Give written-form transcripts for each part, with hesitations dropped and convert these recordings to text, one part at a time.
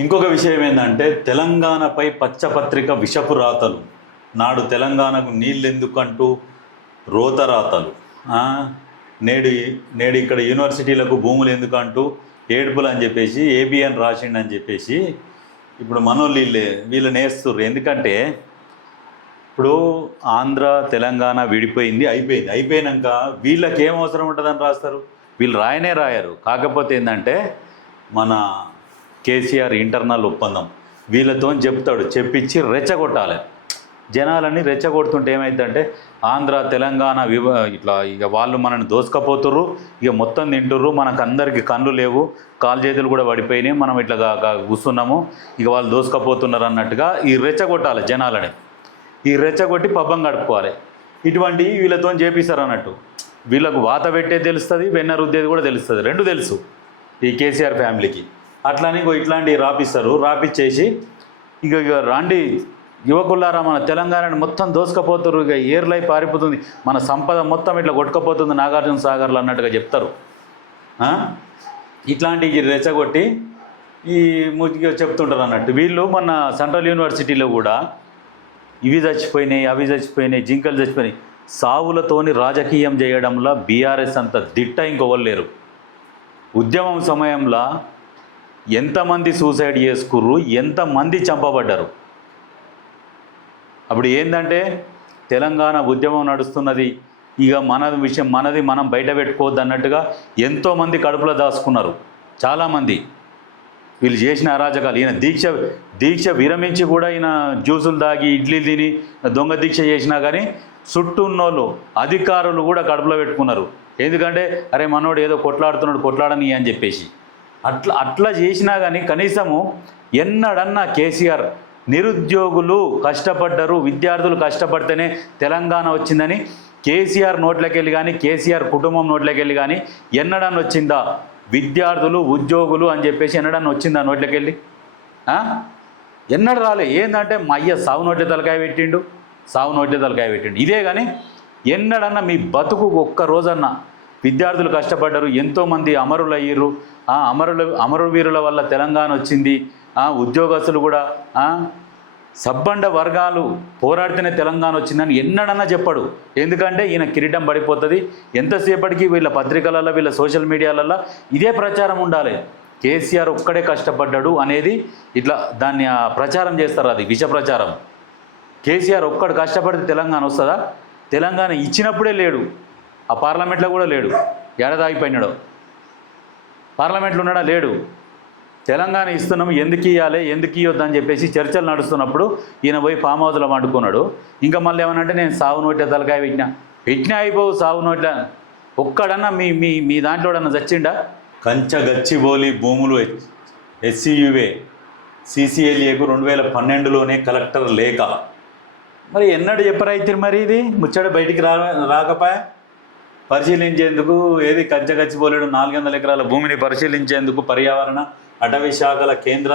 ఇంకొక విషయం ఏంటంటే తెలంగాణపై పచ్చపత్రిక విషపు రాతలు. నాడు తెలంగాణకు నీళ్ళెందుకంటూ రోతరాతలు. నేడు నేడు ఇక్కడ యూనివర్సిటీలకు భూములు ఎందుకంటూ ఏడుపులు అని చెప్పేసి ఏబిఎన్ రాసిండని చెప్పేసి ఇప్పుడు మనోళ్ళు వీళ్ళని వేస్తుర్రు. ఎందుకంటే ఇప్పుడు ఆంధ్ర తెలంగాణ విడిపోయింది, అయిపోయినాక వీళ్ళకి ఏం అవసరం ఉంటుందని రాస్తారు. వీళ్ళు రాయరు. కాకపోతే ఏంటంటే మన కేసీఆర్ ఇంటర్నల్ ఒప్పందం వీళ్ళతో చెప్తాడు, చెప్పించి రెచ్చగొట్టాలి. జనాలన్నీ రెచ్చగొడుతుంటే ఏమైందంటే ఆంధ్ర తెలంగాణ ఇట్లా ఇక వాళ్ళు మనల్ని దోసుకపోతుర్రు, ఇక మొత్తం తింటుర్రు, మనకు అందరికీ కళ్ళు లేవు, కాలు చేతులు కూడా పడిపోయినాయి, మనం ఇట్లా కూర్చున్నాము, ఇక వాళ్ళు దోసుకపోతున్నారు అన్నట్టుగా ఈ రెచ్చగొట్టాలి జనాలని. ఈ రెచ్చగొట్టి పబ్బం గడుపుకోవాలి. ఇటువంటి వీళ్ళతో చేపిస్తారు అన్నట్టు. వీళ్ళకు వాత పెట్టేది తెలుస్తుంది, వెన్న రుద్దేది కూడా తెలుస్తుంది, రెండు తెలుసు ఈ కేసీఆర్ ఫ్యామిలీకి. అట్లని ఇట్లాంటివి రాపిచ్చేసి ఇక రాండి యువకులారా, మన తెలంగాణని మొత్తం దోసుకపోతారు, ఇక ఏర్లై పారిపోతుంది, మన సంపద మొత్తం ఇట్లా కొట్టుకపోతుంది నాగార్జున సాగర్లు అన్నట్టుగా చెప్తారు. ఇట్లాంటివి రెచ్చగొట్టి ఈ మూతిగా చెప్తుంటారు అన్నట్టు. వీళ్ళు మన సెంట్రల్ యూనివర్సిటీలో కూడా ఇవి చచ్చిపోయినాయి, అవి చచ్చిపోయినాయి, జింకలు చచ్చిపోయినాయి, సావులతోని రాజకీయం చేయడంలో బీఆర్ఎస్ అంత దిట్ట ఇంకొకరు లేరు. ఉద్యమం సమయంలో ఎంతమంది సూసైడ్ చేసుకుర్రు, ఎంతమంది చంపబడ్డారు. అప్పుడు ఏంటంటే తెలంగాణ ఉద్యమం నడుస్తున్నది, ఇక మన విషయం మనది మనం బయట పెట్టుకోవద్దు అన్నట్టుగా ఎంతోమంది కడుపులో దాచుకున్నారు చాలామంది. వీళ్ళు చేసిన అరాజకాలు, ఈయన దీక్ష విరమించి కూడా ఈయన జ్యూసులు తాగి ఇడ్లీ తిని దొంగ దీక్ష చేసినా కానీ చుట్టూ ఉన్నోళ్ళు అధికారులు కూడా కడుపులో పెట్టుకున్నారు. ఎందుకంటే అరే మనోడు ఏదో కొట్లాడని అని చెప్పేసి అట్లా చేసినా కానీ కనీసము ఎన్నడన్నా కేసీఆర్ నిరుద్యోగులు కష్టపడ్డారు, విద్యార్థులు కష్టపడితేనే తెలంగాణ వచ్చిందని కేసీఆర్ నోట్లోకి వెళ్ళి కానీ కేసీఆర్ కుటుంబం నోట్లోకి వెళ్ళి కానీ ఎన్నడన్నా వచ్చిందా? విద్యార్థులు ఉద్యోగులు అని చెప్పేసి ఎన్నడన్నా వచ్చిందా నోట్లోకి వెళ్ళి? ఎన్నడు రాలే. ఏంటంటే మా అయ్య సావు నోట్ల తలకాయ పెట్టిండు. ఇదే కానీ ఎన్నడన్నా మీ బతుకు ఒక్క రోజన్నా విద్యార్థులు కష్టపడ్డారు, ఎంతోమంది అమరులు అయ్యారు, అమరవీరుల వల్ల తెలంగాణ వచ్చింది, ఉద్యోగస్తులు కూడా సబ్బండ వర్గాలు పోరాడితేనే తెలంగాణ వచ్చిందని ఎన్నడన్నా చెప్పాడు. ఎందుకంటే ఈయన కిరీటం పడిపోతుంది. ఎంతసేపటికి వీళ్ళ పత్రికలలో వీళ్ళ సోషల్ మీడియాలలో ఇదే ప్రచారం ఉండాలి, కేసీఆర్ ఒక్కడే కష్టపడ్డాడు అనేది. ఇట్లా దాన్ని ప్రచారం చేస్తారు, అది విష ప్రచారం. కేసీఆర్ ఒక్కడు కష్టపడితే తెలంగాణ వస్తుందా? తెలంగాణ ఇచ్చినప్పుడే లేడు, ఆ పార్లమెంట్లో కూడా లేడు. ఏడాదాగిపోయినాడు, పార్లమెంట్లో ఉన్నాడా? లేడు. తెలంగాణ ఇస్తున్నాము, ఎందుకు ఇవ్వాలి ఎందుకు ఇవ్వద్దు అని చెప్పేసి చర్చలు నడుస్తున్నప్పుడు ఈయన పోయి ఫామ్ హౌస్లో వండుకున్నాడు. ఇంకా మళ్ళీ ఏమనంటే నేను సావు నోట్ల తలకాయ పెట్టినా అయిపోవు సావు నోట్ల. ఒక్కడన్నా మీ దాంట్లోడన్నా చచ్చిండా? గచ్చిబౌలి భూములు ఎస్సీయువే CCLAకు 2012లోనే కలెక్టర్ లేఖ. మరి ఎన్నడూ చెప్పరైతే మరి ఇది ముచ్చట బయటికి రాకపోయా? పరిశీలించేందుకు ఏది గచ్చిబౌలిలో 400 ఎకరాల భూమిని పరిశీలించేందుకు పర్యావరణ అటవీ శాఖల కేంద్ర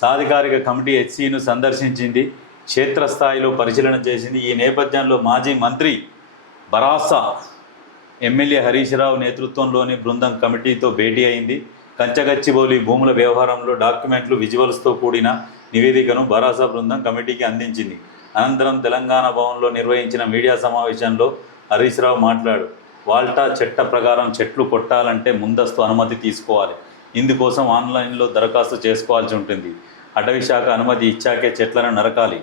సాధికారిక కమిటీ HCను సందర్శించింది, క్షేత్రస్థాయిలో పరిశీలన చేసింది. ఈ నేపథ్యంలో మాజీ మంత్రి బరాస ఎమ్మెల్యే హరీష్ రావు నేతృత్వంలోని బృందం కమిటీతో భేటీ అయింది. గచ్చిబౌలి భూముల వ్యవహారంలో డాక్యుమెంట్లు, విజువల్స్తో కూడిన నివేదికను బరాస బృందం కమిటీకి అందించింది. అనంతరం తెలంగాణ భవన్లో నిర్వహించిన మీడియా సమావేశంలో హరీష్ రావు మాట్లాడు, వాల్టా చట్ట ప్రకారం చెట్లు కొట్టాలంటే ముందస్తు అనుమతి తీసుకోవాలి. ఇందుకోసం ఆన్లైన్లో దరఖాస్తు చేసుకోవాల్సి ఉంటుంది. అటవీ శాఖ అనుమతి ఇచ్చాకే చెట్లను నరకాలి.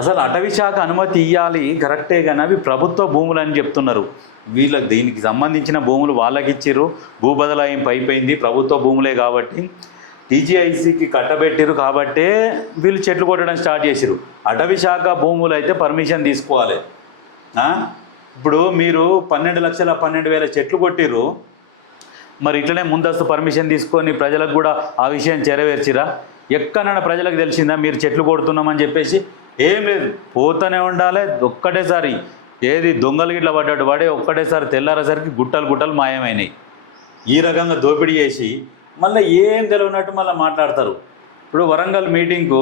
అసలు అటవీ శాఖ అనుమతి ఇవ్వాలి కరెక్టే, కానీ అవి ప్రభుత్వ భూములు అని చెప్తున్నారు. వీళ్ళకి దీనికి సంబంధించిన భూములు వాళ్ళకి ఇచ్చిర్రు, భూ బదలాయింపు అయిపోయింది, ప్రభుత్వ భూములే కాబట్టి TGICకి కట్టబెట్టిరు కాబట్టే వీళ్ళు చెట్లు కొట్టడం స్టార్ట్ చేసిరు. అటవీ శాఖ భూములు అయితే పర్మిషన్ తీసుకోవాలి. ఇప్పుడు మీరు 12,12,000 చెట్లు కొట్టిర్రు, మరి ఇట్లనే ముందస్తు పర్మిషన్ తీసుకొని ప్రజలకు కూడా ఆ విషయం చేరవేర్చిరా? ఎక్కడన్నా ప్రజలకు తెలిసిందా మీరు చెట్లు కొడుతున్నామని చెప్పేసి? ఏం లేదు, పోతూనే ఉండాలి. ఒక్కటేసారి ఏది దొంగలు గిట్ల పడ్డాడు ఒక్కటేసారి తెల్లారేసరికి గుట్టలు మాయమైనాయి. ఈ రకంగా దోపిడీ చేసి మళ్ళీ ఏం తెలియనట్టు మళ్ళీ మాట్లాడతారు. ఇప్పుడు వరంగల్ మీటింగ్కు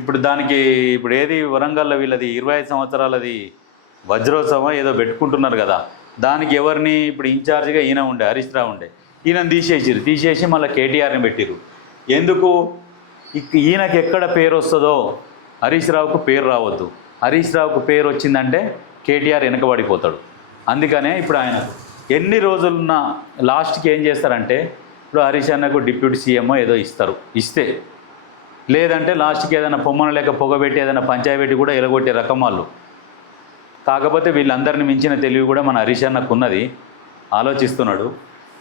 ఇప్పుడు ఏది వరంగల్లో వీళ్ళది 25 సంవత్సరాలది వజ్రోత్సవం ఏదో పెట్టుకుంటున్నారు కదా, దానికి ఎవరిని ఇప్పుడు ఇన్ఛార్జిగా ఈయన ఉండే హరీష్ రావు ఉండే, ఈయనను తీసేసి మళ్ళీ కేటీఆర్ని పెట్టిరు. ఎందుకు ఈయనకి ఎక్కడ పేరు వస్తుందో హరీష్ రావుకు పేరు రావద్దు. హరీష్ రావుకు పేరు వచ్చిందంటే కేటీఆర్ వెనకబడిపోతాడు. అందుకనే ఇప్పుడు ఆయన ఎన్ని రోజులున్నా లాస్ట్కి ఏం చేస్తారంటే, ఇప్పుడు హరీష్ అన్నకు డిప్యూటీ సీఎం ఏదో ఇస్తే లేదంటే లాస్ట్కి ఏదైనా పొమ్మన లేక పొగబెట్టి ఏదైనా పంచాయతీ పెట్టి కూడా ఎలగొట్టే రకం వాళ్ళు. కాకపోతే వీళ్ళందరిని మించిన తెలివి కూడా మన హరీష్ అన్నకు ఉన్నది, ఆలోచిస్తున్నాడు.